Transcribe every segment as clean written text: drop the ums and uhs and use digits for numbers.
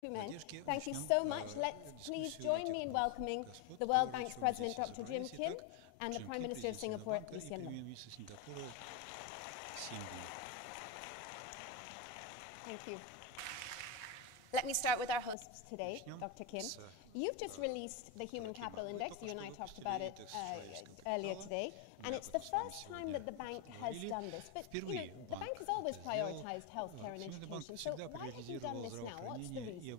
Thank you so much. Let's please join me in welcoming the World Bank's President, Dr. Jim Kim, and the Prime Minister of Singapore, Lee Hsien Loong. Thank you. Let me start with our hosts today, Dr. Kim. You've just released the Human Capital Index. You and I talked about it earlier today. And it's the first time that the bank has done this. But, you know, the bank has always prioritized healthcare and education. So why have you done this now? What's the reason?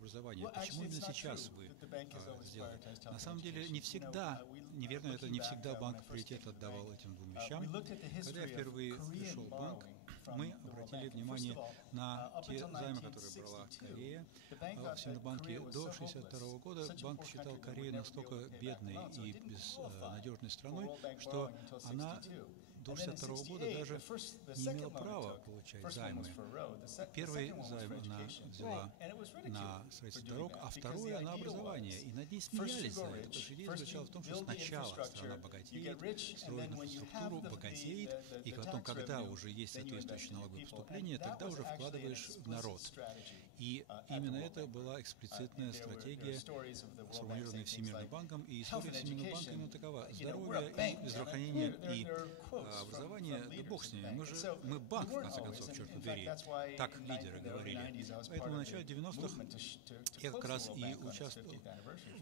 Почему именно сейчас вы сделали? На самом деле, не всегда, неверно, это не всегда банк приоритет отдавал этим двум вещам. Когда я впервые пришел в банк, мы обратили внимание на те займы, которые брала Корея. В Сингапуре до 1962 года банк считал Корею настолько бедной и безнадежной страной, что она до 1962 года даже не имела права получать займы. Первый займ она взяла на строительство дорог, а второй на образование. И над ней смеялись за это, потому что идея заключалась в том, что сначала страна богатеет, строит инфраструктуру, богатеет, и потом, когда уже есть соответствующие налоговые поступления, тогда уже вкладываешь в народ. И именно это была эксплицитная стратегия, сформулированная Всемирным банком, и история Всемирного банка именно такова. Здоровье, и здравоохранение и образование, да бог с ними, мы банк, в конце концов, черт побери, так лидеры говорили. Поэтому в начале 90-х я как раз и участвовал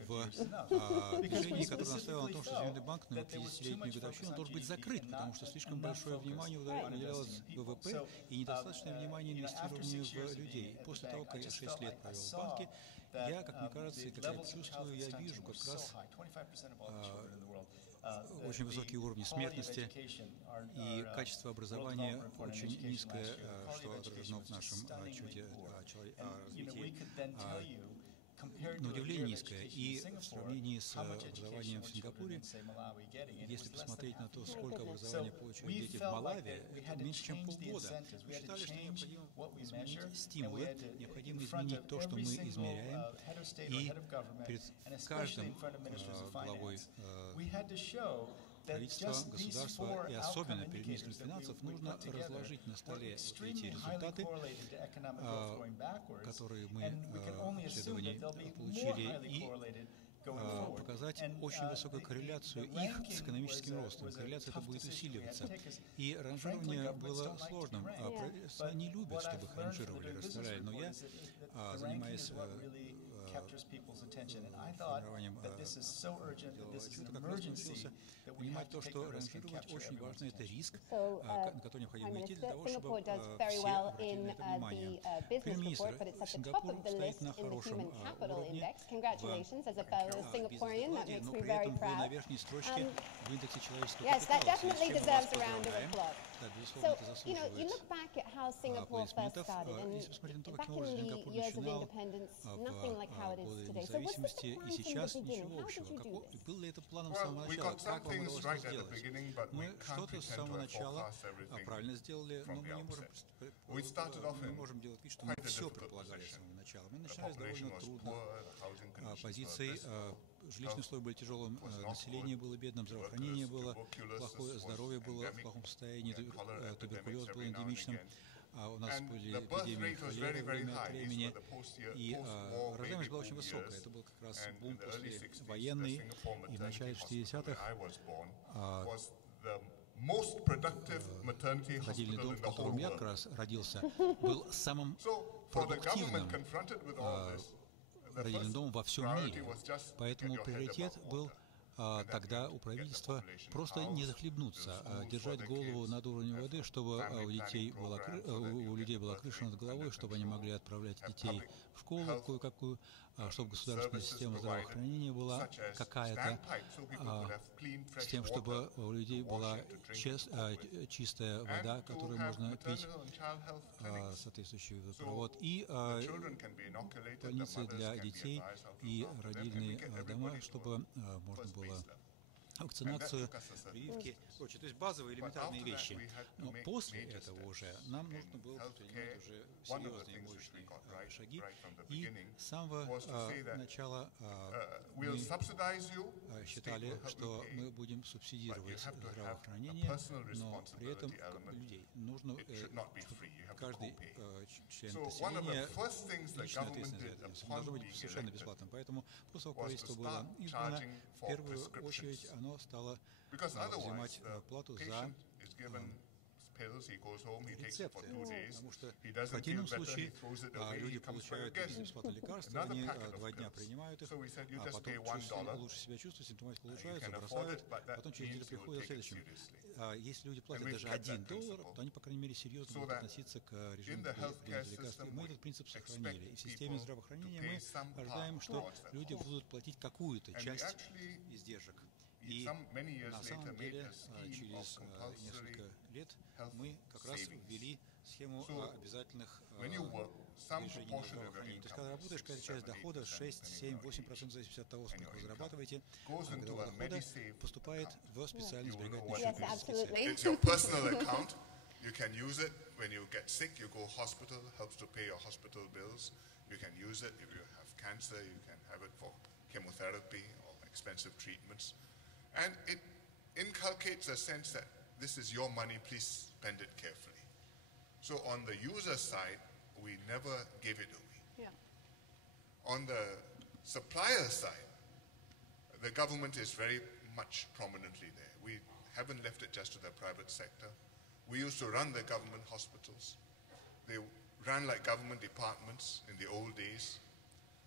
в движении, которое настояло на том, что Всемирный банк на 50-летнюю годовщину должен быть закрыт, потому что слишком большое внимание уделялось ВВП и недостаточное внимание инвестированию в людей. После того, как я 6 лет провел в банке, я, как мне кажется, и как я чувствую, я вижу как раз очень высокие уровни смертности, и качество образования очень низкое, что отражено в нашем отчете о развитии, на удивление низкое. И в сравнении с образованием в Сингапуре, если посмотреть на то, сколько образования получают дети в Малави, это меньше, чем полгода. Мы считали, что необходимо изменить стимулы, необходимо изменить то, что мы измеряем, и перед каждым главой правительства, государства и особенно перед министром финансов нужно разложить на столе эти результаты, которые мы в исследовании получили, и показать очень высокую корреляцию их с экономическим ростом. Корреляция это будет усиливаться. И ранжирование было сложным. Правительство не любит, чтобы их ранжировали, расставляли. Но я, занимаясь формированием делового отчета, как раз научился понимать то, что ранжировать очень важно. Это риск, на который необходимо идти для того, чтобы все обратили на это внимание. Премьер-министр, Сингапур стоит на хорошем уровне As a Singaporean, that makes me very proud. Yes, yes, that definitely deserves a round of applause. So, you know, you look back at how Singapore first started, and back in the years of independence, nothing like how it is today. So, was this the plan from the beginning? How did you do this? Был ли это планом с самого начала? Как вам удалось это сделать? Мы что-то с самого начала правильно сделали, но мы не можем делать вид, что мы все предполагали с самого начала. Мы начинали с довольно трудных позиций. Жилищные условия были тяжелым, население было бедным, здравоохранение было плохое, здоровье было в плохом состоянии, туберкулез был эндемичным, у нас были эпидемии холеры время от времени, и рождаемость была очень высокая. Это был как раз бум после военный, и в начале 60-х родильный дом, в котором я как раз родился, был самым продуктивным родильным домом во всем мире. Поэтому приоритет был тогда у правительства просто не захлебнуться, а держать голову над уровнем воды, чтобы у людей была крыша над головой, чтобы они могли отправлять детей в школу кое-какую, чтобы государственная система здравоохранения была какая-то, с тем, чтобы у людей была чистая вода, которую можно пить, соответствующий водопровод, и больницы для детей, и родильные дома, чтобы можно было вакцинацию, прививки, прочее. То есть базовые элементарные вещи. Но после этого уже нам нужно было предпринимать уже серьезные мощные шаги. И с самого начала мы считали, что мы будем субсидировать здравоохранение, но при этом людей нужно, каждый член населения лично ответственен за это. Оно должно быть совершенно бесплатным. Поэтому после того, как правительство было избрано, в первую очередь оно стало взимать плату за рецепты, потому что в противном случае люди получают бесплатные лекарства, они 2 дня принимают их, а потом лучше себя чувствуют, симптоматика улучшается, бросают, потом через неделю приходят к следующему. Если люди платят даже $1, то они, по крайней мере, серьезно будут относиться к режиму принятия лекарств. Мы этот принцип сохранили. И в системе здравоохранения мы ожидаем, что люди будут платить какую-то часть издержек. И на самом деле через несколько лет мы как раз ввели схему обязательных движений на здравоохранение. То есть, когда работаешь, какая-то часть дохода, 6, 7, 8% в зависимости от того, сколько вы зарабатываете, годового дохода поступает в специальный сберегательный счет. You can use it when you get sick, you go hospital, helps to pay your hospital bills. You can use it if you have cancer, you can have it for chemotherapy or expensive treatments. And it inculcates a sense that this is your money, please spend it carefully. So on the user side, we never give it away. Yeah. On the supplier side, the government is very much prominently there. We haven't left it just to the private sector. We used to run the government hospitals. They ran like government departments in the old days.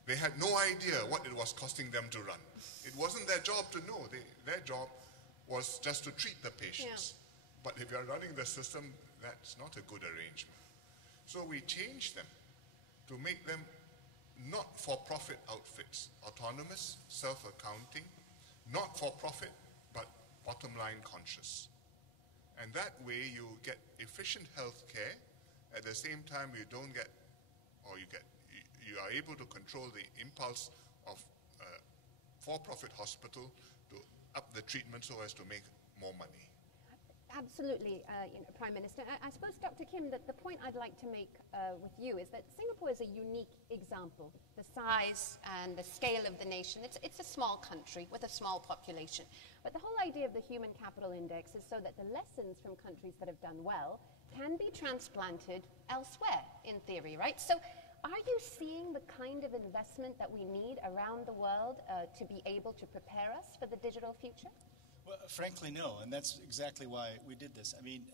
They had no idea what it was costing them to run. It wasn't their job to know. Their job was just to treat the patients. Yeah. But if you're running the system, that's not a good arrangement. So we changed them to make them not for-profit outfits, autonomous, self-accounting, not for-profit, but bottom-line conscious. And that way you get efficient health care. At the same time, you don't get, or you are able to control the impulse of for-profit hospital to up the treatment so as to make more money. Absolutely, Prime Minister. I suppose, Dr. Kim, that the point I'd like to make with you is that Singapore is a unique example. The size and the scale of the nation, it's a small country with a small population. But the whole idea of the Human Capital Index is so that the lessons from countries that have done well can be transplanted elsewhere, in theory, right? So are you seeing the kind of investment that we need around the world to be able to prepare us for the digital future? Well, frankly, no, and that's exactly why we did this. I mean,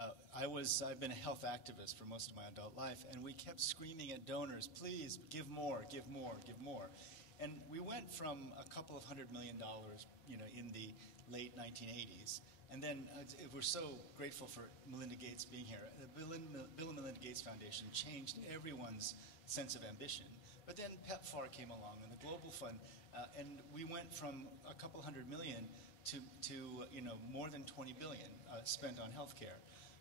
I've been a health activist for most of my adult life, and we kept screaming at donors, please give more, give more, give more. And we went from a couple of $100 million, in the late 1980s, and then we're so grateful for Melinda Gates being here. The Bill and Melinda Gates Foundation changed everyone's sense of ambition. But then PEPFAR came along, and the Global Fund, and we went from a couple $100 million to more than $20 billion spent on healthcare.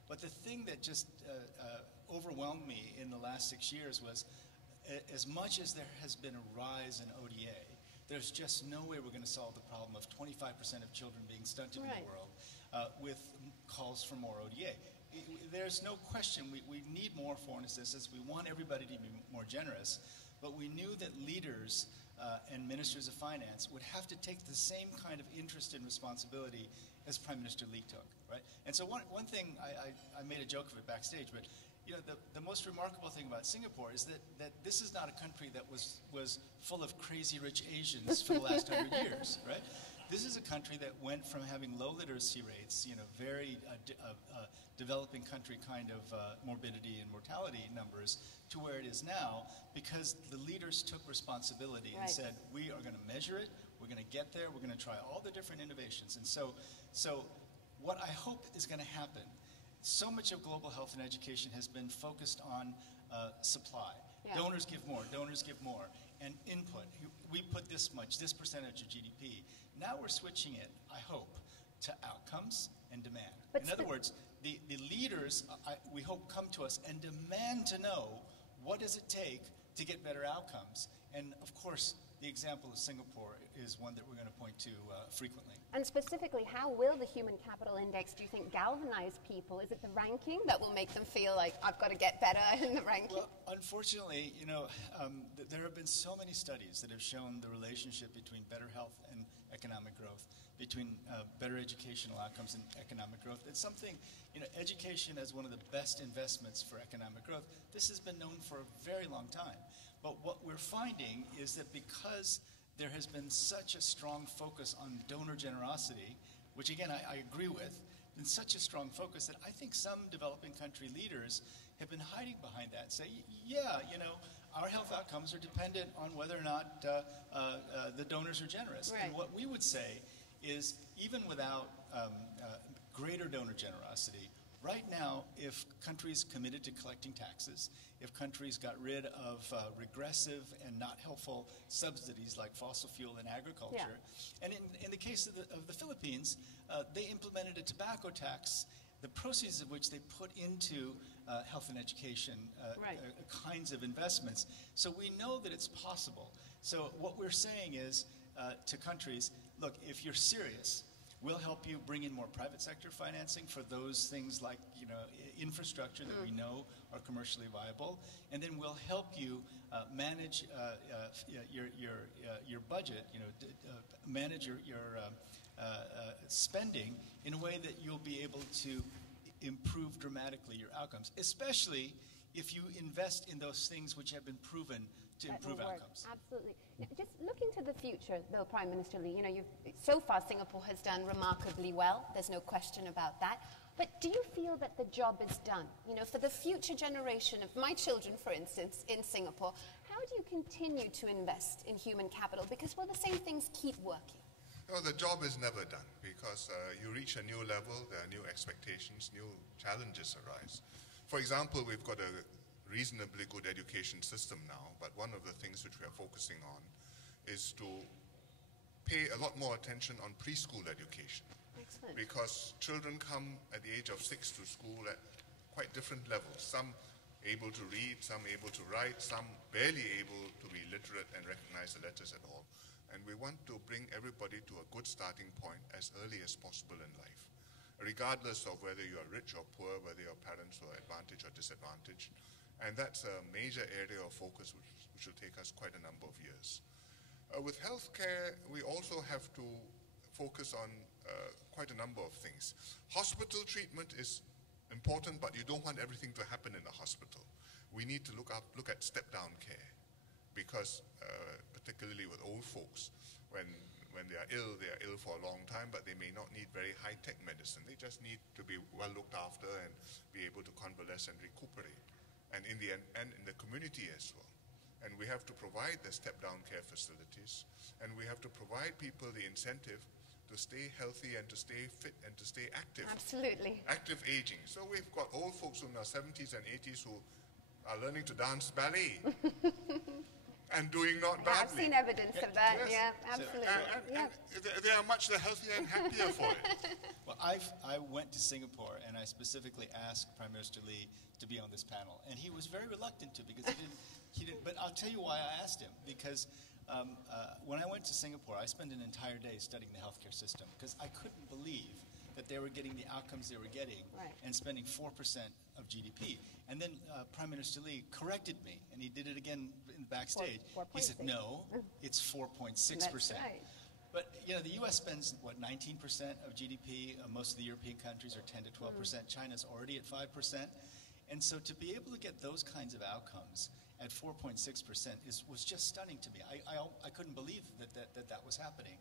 But the thing that just overwhelmed me in the last 6 years was, as much as there has been a rise in ODA, there's just no way we're going to solve the problem of 25% of children being stunted in the world with calls for more ODA. There's no question we need more foreign assistance. We want everybody to be more generous. But we knew that leaders and ministers of finance would have to take the same kind of interest and responsibility as Prime Minister Lee took, right? And so one thing, I made a joke of it backstage, but the most remarkable thing about Singapore is that this is not a country that was full of crazy rich Asians for the last 100 years, right? This is a country that went from having low literacy rates, very developing country kind of morbidity and mortality numbers, to where it is now, because the leaders took responsibility and said, we are going to measure it, we're going to get there, we're going to try all the different innovations. And so what I hope is going to happen, so much of global health and education has been focused on supply. Yeah. Donors give more, and input. We put this much, this percentage of GDP. Now we're switching it, I hope, to outcomes and demand. But in other words, the leaders, we hope, come to us and demand to know, what does it take to get better outcomes. And of course, the example of Singapore is one that we're going to point to frequently. And specifically, how will the Human Capital Index, do you think, galvanize people? Is it the ranking that will make them feel like, I've got to get better in the ranking? Well, unfortunately, there have been so many studies that have shown the relationship between better health and economic growth, between better educational outcomes and economic growth. It's something, education as one of the best investments for economic growth. This has been known for a very long time. But what we're finding is that because there has been such a strong focus on donor generosity, which again I agree with, and such a strong focus that I think some developing country leaders have been hiding behind that, say, yeah, our health outcomes are dependent on whether or not the donors are generous. Right. And what we would say is, even without greater donor generosity, right now, if countries committed to collecting taxes, if countries got rid of regressive and not helpful subsidies like fossil fuel and agriculture, and in the case of the Philippines, they implemented a tobacco tax, the proceeds of which they put into health and education kinds of investments. So we know that it's possible. So what we're saying is to countries, look, if you're serious, we'll help you bring in more private sector financing for those things like infrastructure that we know are commercially viable, and then we'll help you manage your budget, manage your spending in a way that you'll be able to improve dramatically your outcomes, especially if you invest in those things which have been proven to improve outcomes. Absolutely. Now, just looking to the future, though, Prime Minister Lee, so far Singapore has done remarkably well. There's no question about that. But do you feel that the job is done? For the future generation of my children, for instance, in Singapore, how do you continue to invest in human capital? Because, the same things keep working. No, the job is never done because you reach a new level, there are new expectations, new challenges arise. For example, we've got a reasonably good education system now, but one of the things which we are focusing on is to pay a lot more attention on preschool education. Excellent. Because children come at the age of 6 to school at quite different levels. Some able to read, some able to write, some barely able to be literate and recognize the letters at all. And we want to bring everybody to a good starting point as early as possible in life, regardless of whether you are rich or poor, whether your parents are advantaged or disadvantaged. And that's a major area of focus which will take us quite a number of years. With healthcare, we also have to focus on quite a number of things. Hospital treatment is important, but you don't want everything to happen in the hospital. We need to look at step-down care, because particularly with old folks, when they are ill for a long time, but they may not need very high-tech medicine. They just need to be well looked after and be able to convalesce and recuperate. And in the end, and in the community as well. And we have to provide the step-down care facilities, and we have to provide people the incentive to stay healthy and to stay fit and to stay active. Absolutely. Active aging. So we've got old folks in their 70s and 80s who are learning to dance ballet and doing not badly. I've seen evidence of that. Yes. Yeah, absolutely. And they are much healthier and happier for it. Well, I went to Singapore, and I specifically asked Prime Minister Lee to be on this panel, and he was very reluctant to, because he didn't. But I'll tell you why I asked him, because when I went to Singapore, I spent an entire day studying the healthcare system, because I couldn't believe that they were getting the outcomes they were getting and spending 4% of GDP. And then Prime Minister Lee corrected me, and he did it again in backstage. He said, no, it's 4.6%. That's right. But, the U.S. spends, 19% of GDP? Most of the European countries are 10 to 12%. China's already at 5%. And so to be able to get those kinds of outcomes at 4.6% was just stunning to me. I couldn't believe that was happening.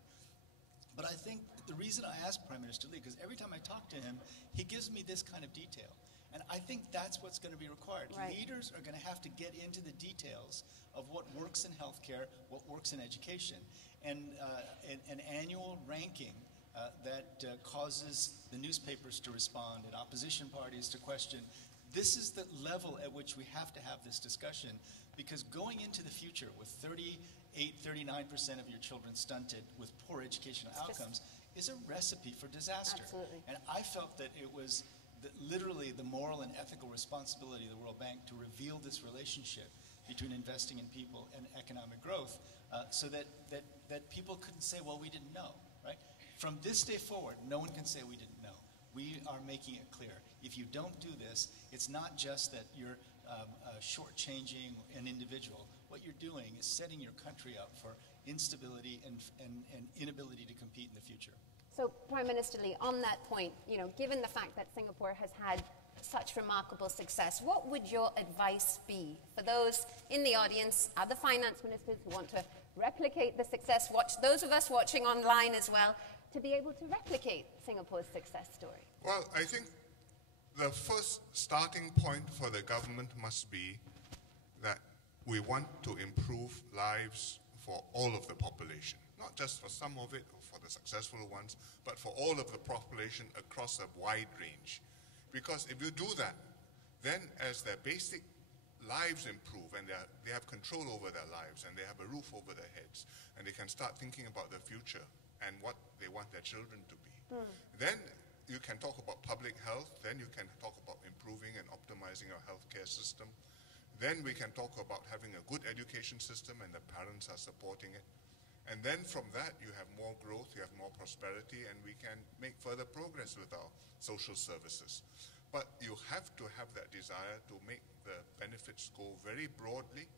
But I think the reason I asked Prime Minister Lee, because every time I talk to him, he gives me this kind of detail. And I think that's what's going to be required. Right. Leaders are going to have to get into the details of what works in healthcare, what works in education. And an annual ranking that causes the newspapers to respond and opposition parties to question. This is the level at which we have to have this discussion, because going into the future with 39% of your children stunted with poor educational outcomes is a recipe for disaster. Absolutely. And I felt that it was literally the moral and ethical responsibility of the World Bank to reveal this relationship between investing in people and economic growth, so that people couldn't say, well, we didn't know, right? From this day forward, no one can say we didn't know. We are making it clear. If you don't do this, it's not just that you're shortchanging an individual. What you're doing is setting your country up for instability and inability to compete in the future. So, Prime Minister Lee, on that point, you know, given the fact that Singapore has had such remarkable success, what would your advice be for those in the audience, other finance ministers who want to replicate the success, those of us watching online as well, to be able to replicate Singapore's success story? Well, I think the first starting point for the government must be that we want to improve lives for all of the population, not just for some of it or for the successful ones, but for all of the population across a wide range. Because if you do that, then as their basic lives improve and they have control over their lives and they have a roof over their heads and they can start thinking about the future and what they want their children to be, then you can talk about public health, then you can talk about improving and optimizing our healthcare system. Then we can talk about having a good education system and the parents are supporting it. And then from that you have more growth, you have more prosperity, and we can make further progress with our social services. But you have to have that desire to make the benefits go very broadly,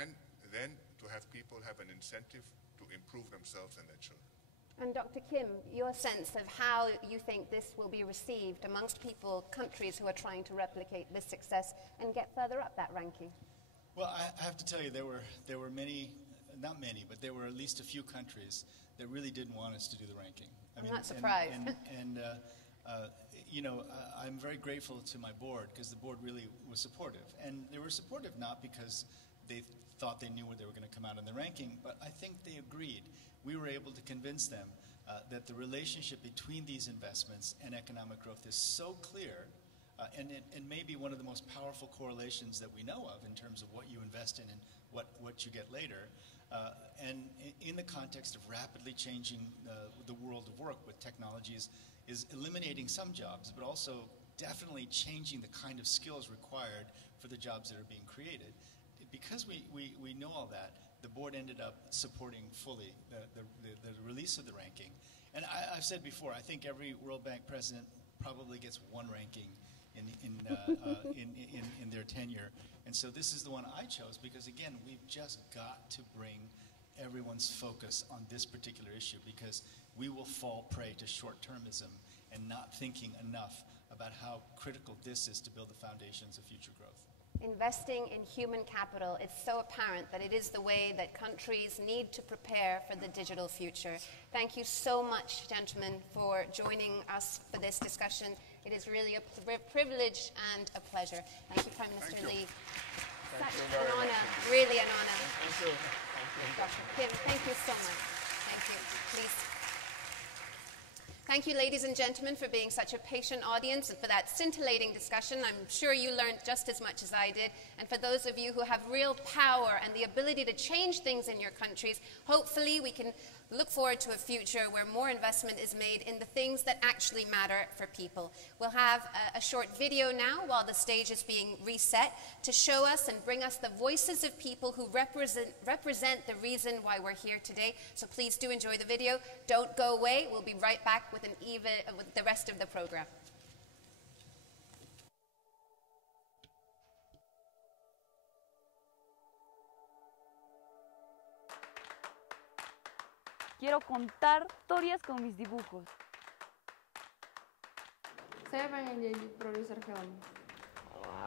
and then to have people have an incentive to improve themselves and their children. And Dr. Kim, your sense of how you think this will be received amongst people, countries who are trying to replicate this success and get further up that ranking? Well, I have to tell you, there were many, not many, but there were at least a few countries that really didn't want us to do the ranking. I'm not surprised. You know, I'm very grateful to my board because the board really was supportive. And they were supportive not because they thought they knew where they were going to come out in the ranking, but I think they agreed. We were able to convince them that the relationship between these investments and economic growth is so clear, and may be one of the most powerful correlations that we know of in terms of what you invest in and what you get later. And in the context of rapidly changing the world of work with technologies, is eliminating some jobs, but also definitely changing the kind of skills required for the jobs that are being created. Because we know all that, the board ended up supporting fully the release of the ranking. And I've said before, I think every World Bank president probably gets one ranking in their tenure. And so this is the one I chose because, again, we've just got to bring everyone's focus on this particular issue because we will fall prey to short-termism and not thinking enough about how critical this is to build the foundations of future growth. Investing in human capital, it's so apparent that it is the way that countries need to prepare for the digital future. Thank you so much, gentlemen, for joining us for this discussion. It is really a privilege and a pleasure. Thank you, Prime Minister Lee. Such an honor, really an honor. Thank you. Dr. Kim, thank you so much. Thank you. Please. Thank you, ladies and gentlemen, for being such a patient audience and for that scintillating discussion. I'm sure you learned just as much as I did. And for those of you who have real power and the ability to change things in your countries, hopefully we can look forward to a future where more investment is made in the things that actually matter for people. We'll have a short video now while the stage is being reset to show us and bring us the voices of people who represent the reason why we're here today. So please do enjoy the video. Don't go away. We'll be right back with with the rest of the program. Quiero contar historias con mis dibujos. Saya pengen jadi produser film.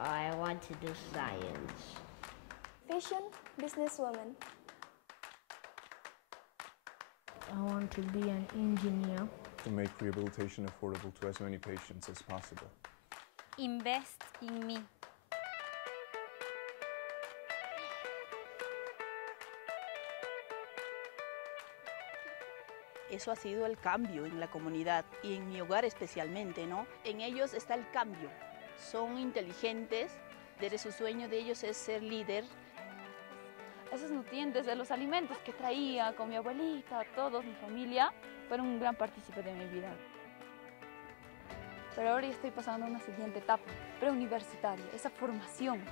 I want to do science. Fashion businesswoman. I want to be an engineer. To make rehabilitation affordable to as many patients as possible. Invest in me. Eso ha sido el cambio en la comunidad y en mi hogar especialmente, ¿no? En ellos está el cambio. Son inteligentes, su sueño de ellos es ser líder. Esos nutrientes de los alimentos que traía con mi abuelita, todos, mi familia, fueron un gran partícipe de mi vida. Pero ahora ya estoy pasando a una siguiente etapa, preuniversitaria, esa formación.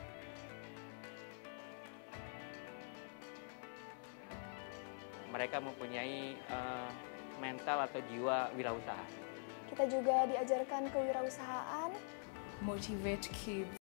mereka mempunyai mental atau jiwa wirausaha. Kita juga diajarkan kewirausahaan. Motivate kids